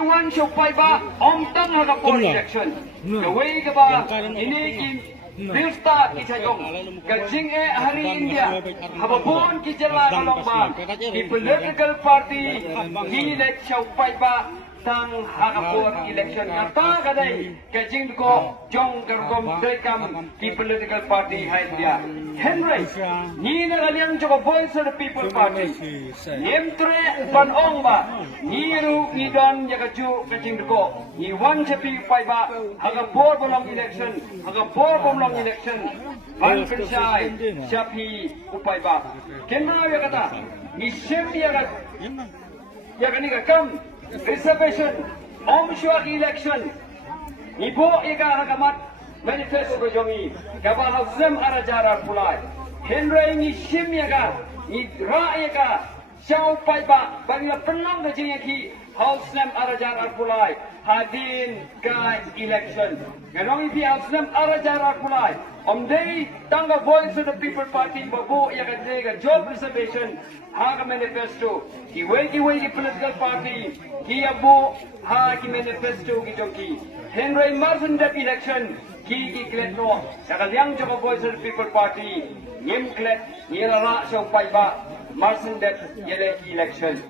wan show Paitbah om Tang Haka for election. Gawai ka ba ini kim Bilsta Kichayong Kajing Hari India Hababon Kijala Kalongba the political party he let show Paitbah Tang Haka for election Ata kadai Kajing ko Jong Kargom Dekam the political party India Henry ni na kaliang joko voice of the people party Yemtre Panong ba Niru Nidon Yakaju Kajing ko ni wan chapi Paitbah Haka for bolong election Haka for bolong election Ban Pensai Chapi Paitbah Kenra yakata ni Shepi yakat yakani ka kam reservation om shwa election ibo ega hagamat manifesto jomi kaba hazam arajara pulai henry ni shimyaga ni raega shau Paitbah bangla penam de jingki hazam arajara pulai hadin ka election ganong ibi hazam arajara pulai day tanga voice of the people party babo yaga job reservation Haka manifesto ki wegi political party ki abo ha ki manifesto ki joki Henry Martin that election ki kletno yaga joko voice of the people party nim klet yela ra show Paitbah Martin that election